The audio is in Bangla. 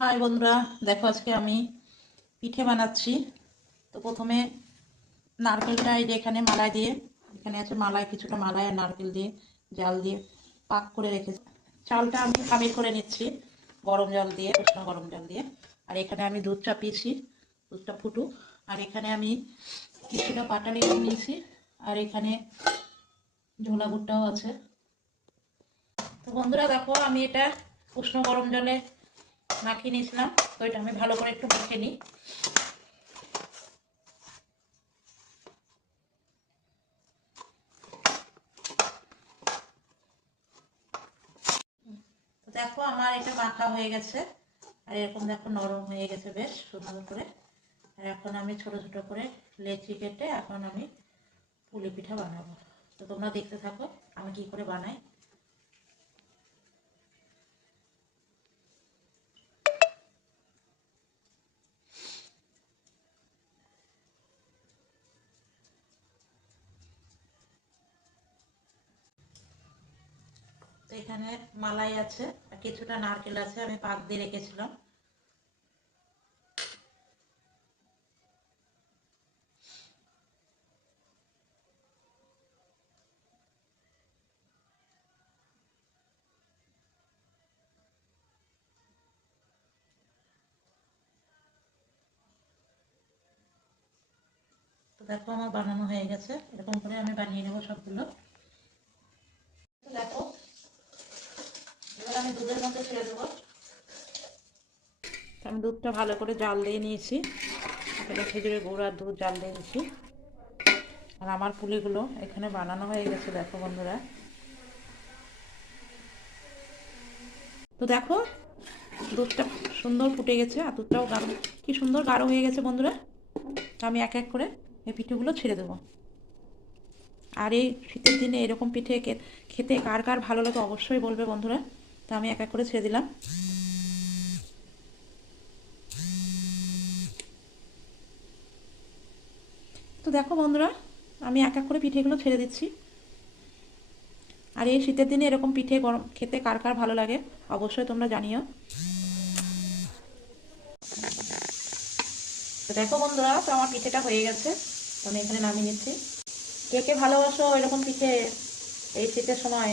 হাই বন্ধুরা, দেখো আজকে আমি পিঠে বানাচ্ছি। তো প্রথমে নারকেলটা এই যে এখানে মালাই দিয়ে, এখানে আছে মালাই, কিছুটা মালাই আর নারকেল দিয়ে জাল দিয়ে পাক করে রেখেছি। চালটা আমি খামির করে নিচ্ছি গরম জল দিয়ে, উষ্ণ গরম জল দিয়ে। আর এখানে আমি দুধ চাপিয়েছি, দুধটা ফুটুক। আর এখানে আমি কিছুটা পাটালি নিয়েছি, আর এখানে ঝোলা গুড়টাও আছে। তো বন্ধুরা দেখো, আমি এটা উষ্ণ গরম জলে মাখিয়ে নিয়েছিলাম। তো এটা আমি ভালো করে একটু মেখে নিই। তো দেখো আমার এটা মাখা হয়ে গেছে, আর এরকম দেখো নরম হয়ে গেছে বেশ সুন্দর করে। আর এখন আমি ছোট ছোট করে লেচি কেটে এখন আমি পুলি পিঠা বানাবো। তো তোমরা দেখতে থাকো আমি কি করে বানাই। তো এখানে মালাই আছে আর কিছুটা নারকেল আছে, আমি পাক দিয়ে রেখেছিলাম। তো দেখো আমার বানানো হয়ে গেছে, এরকম করে আমি বানিয়ে নেবো সবগুলো। তো দেখো এবার আমি দুধের মধ্যে ছেড়ে দেবো। আমি দুধটা ভালো করে জাল দিয়ে নিয়েছি, এটা খেজুরের গুড় আর দুধ জাল দিয়ে নিয়েছি। আর আমার পুলিগুলো এখানে বানানো হয়ে গেছে দেখো বন্ধুরা। তো দেখো দুধটা সুন্দর ফুটে গেছে, আর দুধটাও গাঢ়, কি সুন্দর গাঢ় হয়ে গেছে বন্ধুরা। তো আমি এক এক করে এই পিঠেগুলো ছেড়ে দেবো। আর এই শীতের দিনে এরকম পিঠে খেতে কার কার ভালো লাগে অবশ্যই বলবে বন্ধুরা। তো আমি এক এক করে ছেড়ে দিলাম। তো দেখো বন্ধুরা, আমি এক এক করে পিঠেগুলো ছেড়ে দিচ্ছি। আর এই শীতের দিনে এরকম পিঠে গরম খেতে কার কার ভালো লাগে অবশ্যই তোমরা জানিও। তো দেখো বন্ধুরা, তো আমার পিঠেটা হয়ে গেছে, তো আমি এখানে নামিয়ে নিচ্ছি। কে কে ভালোবাসো এরকম পিঠে এই শীতের সময়